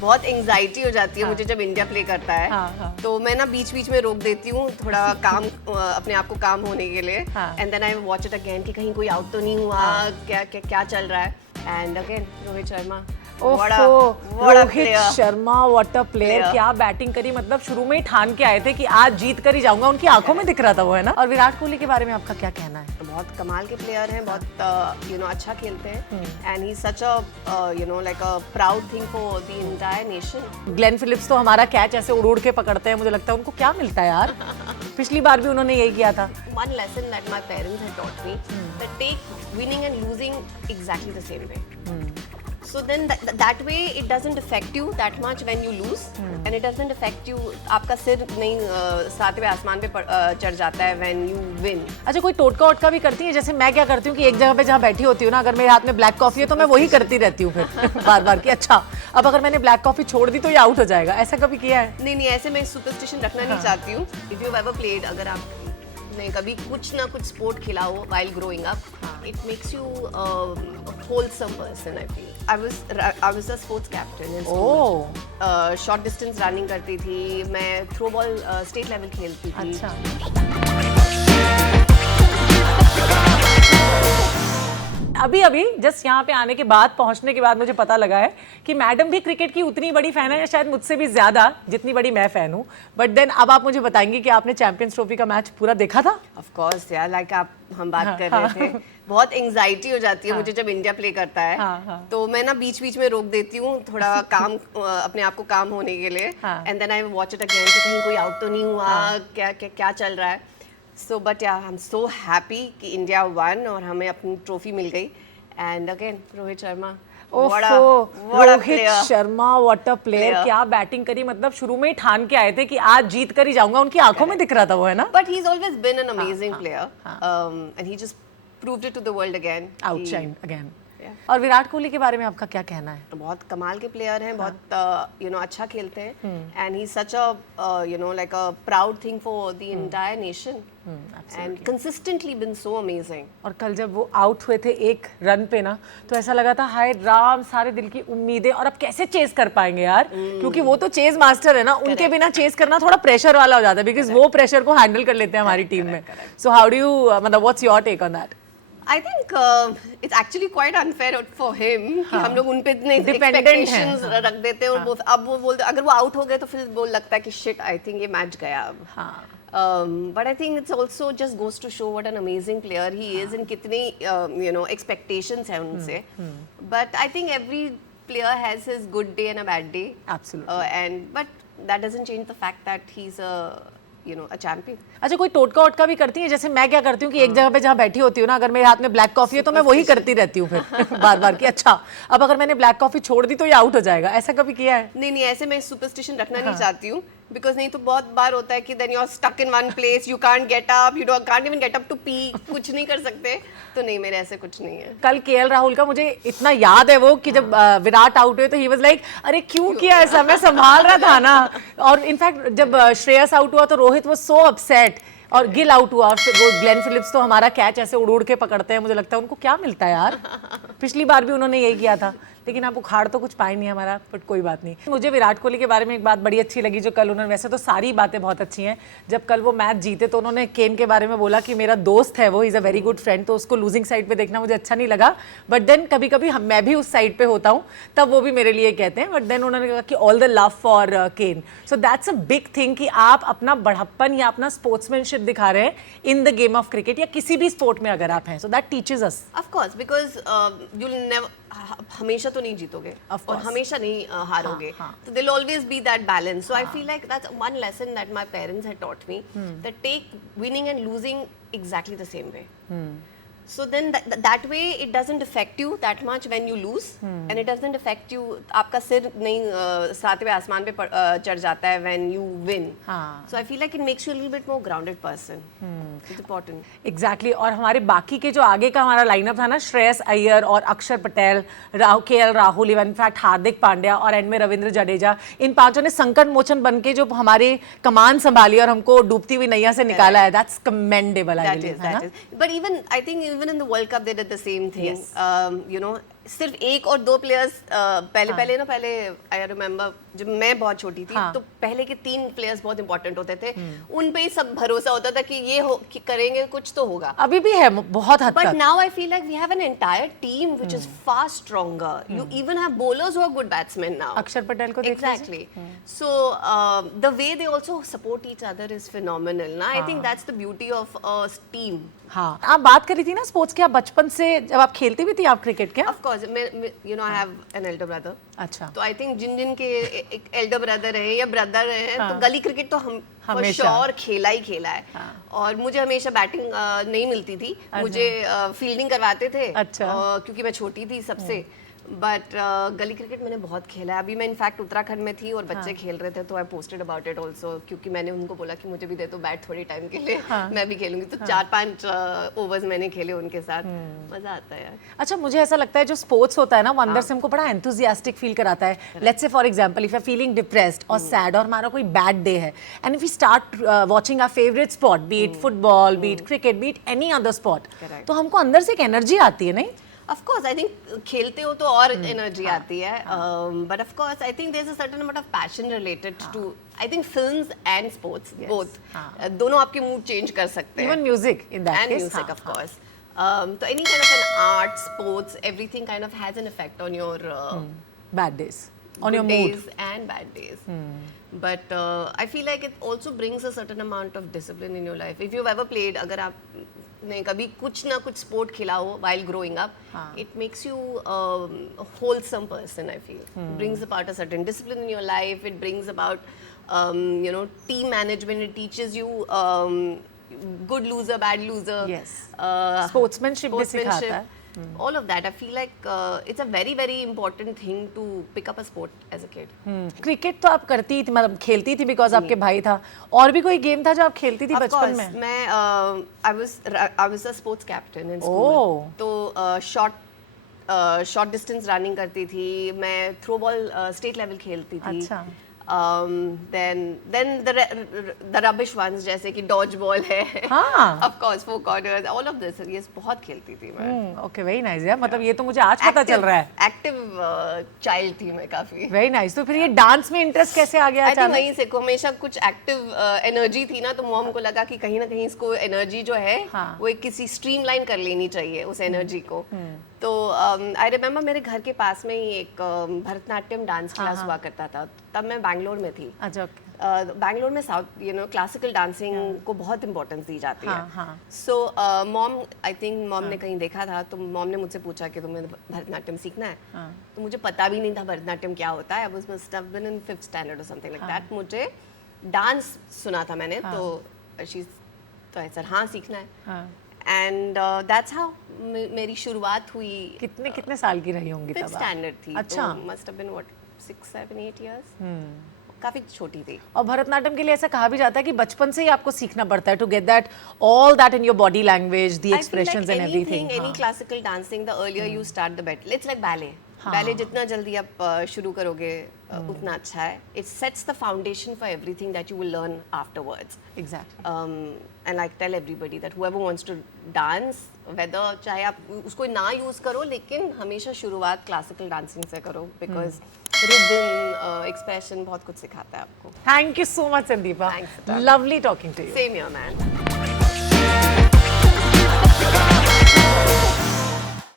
बहुत एंग्जाइटी हो जाती है मुझे जब इंडिया प्ले करता है। तो मैं ना बीच बीच में रोक देती हूँ थोड़ा काम अपने आप को काम होने के लिए, and then I watch it again कि कहीं कोई आउट तो नहीं हुआ, क्या चल रहा है। And again Rohit Sharma, Rohit Sharma what a player, क्या बैटिंग करी। मतलब शुरू में ही ठान के आए थे कि आज जीत कर ही जाऊंगा, उनकी आंखों में दिख रहा था वो, है ना। और विराट कोहली के बारे में आपका क्या कहना है? बहुत कमाल के प्लेयर हैं, बहुत अच्छा खेलते हैं, and he such a like a proud thing for the entire nation. Glenn Phillips तो हमारा कैच ऐसे उड़ उड़ के पकड़ते हैं, मुझे लगता है उनको क्या मिलता है यार। पिछली बार भी उन्होंने यही किया था। One lesson that my parents had taught me, that take winning and losing exactly the same way. So then that way it doesn't affect you that much when you lose, and it doesn't affect you, आपका सिर नहीं सातवें आसमान पे चढ़ जाता है when you win। अच्छा, कोई टोटका वोटका भी करती है? जैसे मैं क्या करती हूँ कि एक जगह पे जहाँ बैठी होती हूँ ना, अगर मेरे हाथ में ब्लैक कॉफी है तो मैं वही करती रहती हूँ फिर बार बार कि अच्छा अब अगर मैंने ब्लैक कॉफी छोड़ दी तो ये आउट हो जाएगा। ऐसा कभी किया है? नहीं, ऐसे मैं सुपरस्टिशन रखना नहीं चाहती हूँ। इफ यू एवर प्लेड, अगर आप ने कभी कुछ ना कुछ स्पोर्ट खेला हो while growing up, it makes you a wholesome person, I feel. I was a sports captain in school. Short distance running करती थी मैं, थ्रो बॉल स्टेट लेवल खेलती थी। अच्छा। अभी जस्ट यहाँ पे आने के बाद, पहुंचने के बाद मुझे पता लगा है कि मैडम भी क्रिकेट की उतनी बड़ी फैन है, या शायद मुझसे भी ज्यादा, जितनी बड़ी मैं फैन हूँ। बट देन अब आप मुझे बताएंगे कि आपने चैंपियंस ट्रॉफी का मैच पूरा देखा था? ऑफ कोर्स यार, लाइक हम बात कर रहे थे, बहुत एंग्जाइटी हो जाती है मुझे जब इंडिया प्ले करता है। तो मैं ना बीच बीच में रोक देती हूँ थोड़ा काम अपने आप को काम होने के लिए, and then I watch it again कि कहीं कोई आउट तो नहीं हुआ, क्या चल रहा है। सो बट या आई एम सो हैप्पी कि इंडिया वन और हमें अपनी ट्रॉफी मिल गई। And again Rohit Sharma, Rohit Sharma what a player, क्या बैटिंग करी। मतलब शुरू में ही ठान के आए थे कि आज जीत कर ही जाऊंगा, उनकी आंखों में दिख रहा था वो, है ना। But he is always been an amazing player, and he just proved it to the world again, outshine again. और विराट कोहली के बारे में आपका क्या कहना है? तो बहुत कमाल के प्लेयर हैं, बहुत अच्छा खेलते हैं, and he such a like a proud thing for the entire nation, and consistently been so amazing. और कल जब वो आउट हुए थे एक रन पे ना, तो ऐसा लगा था हाय राम, सारे दिल की उम्मीदें, और अब कैसे चेस कर पाएंगे यार, क्योंकि वो तो चेस मास्टर है ना, उनके बिना चेस करना थोड़ा प्रेशर वाला हो जाता है, बिकॉज वो प्रेशर को हैंडल कर लेते हैं हमारी टीम में। सो हाउ डू यू, मतलब what's your take on that? I think it's actually quite unfair for him कि हम लोग उन पे इतने expectations रख देते हैं, और अब वो बोलते, अगर वो आउट हो गए तो फिर बोल लगता है कि shit, I think ये मैच गया अब। But I think it's also just goes to show what an amazing player he is, and कितनी expectations हैं उनसे। But I think every player has his good day and a bad day. Absolutely. But that doesn't change the fact that he's a champion. अच्छा, कोई टोटका वोटका भी करती है? जैसे मैं क्या करती हूँ कि एक जगह पे जहाँ बैठी होती हूँ ना, अगर मेरे हाथ में ब्लैक कॉफी है तो मैं वही करती रहती हूँ फिर बार बार कि अच्छा अब अगर मैंने ब्लैक कॉफी छोड़ दी तो ये आउट हो जाएगा। ऐसा कभी किया है? नहीं, ऐसे मैं सुपरस्टिशन रखना नहीं चाहती हूँ, बिकॉज नहीं तो बहुत बार होता है कि then you are stuck in one place, you can't get up, you can't even get up to pee, कुछ नहीं कर सकते। तो नहीं, मेरे ऐसे कुछ नहीं है। कल केएल राहुल का मुझे इतना याद है वो कि जब विराट आउट हुए तो ही वाज लाइक अरे क्यों किया ऐसा, मैं संभाल रहा था ना। और इनफैक्ट जब श्रेयस आउट हुआ तो रोहित वाज सो अपसेट, और गिल आउट हुआ, और वो ग्लेन फिलिप्स तो हमारा कैच ऐसे उड़ उड़ के पकड़ते हैं, मुझे लगता है उनको क्या मिलता है यार। पिछली बार भी उन्होंने यही किया था, लेकिन आप उखाड़ तो कुछ पाए नहीं हमारा, बट कोई बात नहीं। मुझे विराट कोहली के बारे में एक बात बड़ी अच्छी लगी जो कल उन्होंने, वैसे तो सारी बातें बहुत अच्छी हैं, जब कल वो मैच जीते तो उन्होंने केन के बारे में बोला कि मेरा दोस्त है वो, is a very good friend, तो उसको लूजिंग साइड पे देखना मुझे अच्छा नहीं लगा। बट देन कभी कभी मैं भी उस साइड पे होता हूँ, तब वो भी मेरे लिए कहते हैं। बट देन उन्होंने कहा कि all the love for Ken. So that's a big thing कि आप अपना बढ़प्पन या अपना स्पोर्ट्समैनशिप दिखा रहे हैं in the game of cricket या किसी भी स्पोर्ट में अगर आप हैं। So that teaches us. Of course, because you will never, हमेशा तो नहीं जीतोगे और हमेशा नहीं हारोगे, तो there will always be that balance. So I feel like that's one lesson that my parents had taught me, that take winning and losing exactly the same way. So then that way it doesn't affect you that much when you lose, and it doesn't affect you, आपका सिर नहीं सातवें आसमान पे चढ़ जाता है when you win. So I feel like it makes you a little bit more grounded person. It's important. Exactly. और हमारे बाकी के जो आगे का हमारा लाइनअप था ना, श्रेयस अय्यर और अक्षर पटेल, केएल राहुल, इनफैक्ट हार्दिक पांड्या और एंड में रविंद्र जडेजा, इन पांचों ने संकट मोचन बन के जो हमारे कमान संभाली और हमको डूबती हुई नैया से निकाला है। That's commendable, I believe. That is. But even I think even in the World Cup they did the same thing. Yes. सिर्फ एक और दो प्लेयर्स पहले आई रिमेम्बर जब मैं बहुत छोटी थी तो पहले के 3 प्लेयर्स बहुत इंपॉर्टेंट होते थे, उन पे ही सब भरोसा होता था कि ये कि करेंगे कुछ तो होगा। अभी भी है बहुत हद तक। But now I feel like we have an entire team which is far stronger. You even have bowlers who are good batsmen now. अक्षर पटेल को देख exactly. So the way they also support each other is phenomenal. ना I think that's the beauty of a team. हाँ, आप बात करी थी ना स्पोर्ट्स की, आप बचपन से जब आप खेलती भी थी आप क्रिकेट क्या? Of course, you know I have an elder brother. अच्छा। तो आई थिंक जिन के एक एल्डर ब्रदर है या ब्रदर है तो गली क्रिकेट तो हम फॉर श्योर खेला ही खेला है। और मुझे हमेशा बैटिंग नहीं मिलती थी, मुझे फील्डिंग करवाते थे। अच्छा। क्योंकि मैं छोटी थी सबसे। बट गली क्रिकेट मैंने बहुत खेला है। अभी मैं इनफैक्ट उत्तराखंड में थी और बच्चे खेल रहे थे तो I posted about it also, क्योंकि मैंने उनको बोला कि मुझे भी दे दो बैट थोड़ी टाइम के लिए, मैं भी खेलूंगी। तो 4-5 ओवर्स मैंने खेले उनके साथ, मजा आता है यार। अच्छा, मुझे ऐसा लगता है जो स्पोर्ट्स होता है ना वो अंदर से हमको बड़ा एंथुसियास्टिक फील कराता है। Let's say for example if I feeling depressed और सैड और हमारा कोई बैड डे है and if we start watching our favourite sport, be it football, be it cricket, be it any other sport, तो हमको अंदर से एक एनर्जी आती है नहीं? Of course, I think खेलते हो तो और एनर्जी आती है, but of course I think there's a certain amount of passion related to I think films and sports, both दोनों आपके मूड चेंज कर सकते हैं, even music in that and case, music of course. So any kind of an art, sports, everything kind of has an effect on your bad days, on your good mood days and bad days. But I feel like it also brings a certain amount of discipline in your life. If you've ever played, अगर आप ने कभी कुछ ना कुछ sport खेला हो while growing up, it makes you a wholesome person. I feel brings about a certain discipline in your life. It brings about you know, team management. It teaches you good loser, bad loser. Yes. Sportsmanship भी सिखाता है। All of that. I feel like it's a very very important thing to pick up a sport as a kid. Cricket तो आप करती थी, मतलब खेलती थी बिकॉज आपके भाई था, और भी कोई गेम था जो आप खेलती थी बचपन में? मैं I was a sports captain in school. तो शॉर्ट डिस्टेंस रनिंग करती थी मैं, थ्रो बॉल स्टेट लेवल खेलती थी। अच्छा। then the rubbish ones जैसे कि डॉज बॉल है, of course 4 corners, all of this, ये बहुत खेलती थी मैं। ओके, वेरी नाइस यार, मतलब ये तो मुझे आज पता चल रहा है। एक्टिव चाइल्ड थी मैं काफी। Very nice. तो फिर ये डांस में इंटरेस्ट कैसे आ गया? अचानक वहीं से हमेशा कुछ एक्टिव एनर्जी थी ना, तो मॉम को लगा कि कहीं ना कहीं इसको एनर्जी जो है वो एक किसी स्ट्रीमलाइन कर लेनी चाहिए उस एनर्जी को। तो आई रिमेम्बर मेरे घर के पास में ही एक भरतनाट्यम डांस क्लास हुआ करता था, तब मैं बैंगलोर में थी। अच्छा। बैंगलोर में south you know classical dancing को बहुत इंपॉर्टेंस दी जाती है। So mom, I think mom ने कहीं देखा था, तो मॉम ने मुझसे पूछा कि तुम्हें भरतनाट्यम सीखना है? तो मुझे पता भी नहीं था भरतनाट्यम क्या होता है। I must have been in 5th standard or something like that. मुझे डांस सुना था मैंने, तो ऐसा हाँ सीखना है। एंड दैट्स हाउ मेरी शुरुआत हुई। कितने साल की रही होंगी तब? 5th स्टैंडर्ड थी। अच्छा। तो must have been what 6, 7, 8 years, काफी छोटी थी। और भरतनाट्यम के लिए ऐसा कहा भी जाता है कि बचपन से ही आपको सीखना पड़ता है to get that all that in your body language, the expressions and everything. Any classical dancing, the earlier you start the better. It's like ballet. Ballet जितना जल्दी आप शुरू करोगे उतना अच्छा है। It sets the foundation for everything that you will learn afterwards. Exactly. And I tell everybody that whoever wants to dance, whether चाहे आप उसको ना यूज करो, लेकिन हमेशा शुरुआत क्लासिकल डांसिंग से करो, बिकॉज रिदम, एक्सप्रेशन बहुत कुछ सिखाता है आपको। Thank you so much Sandeepa, lovely talking to you. Same here man.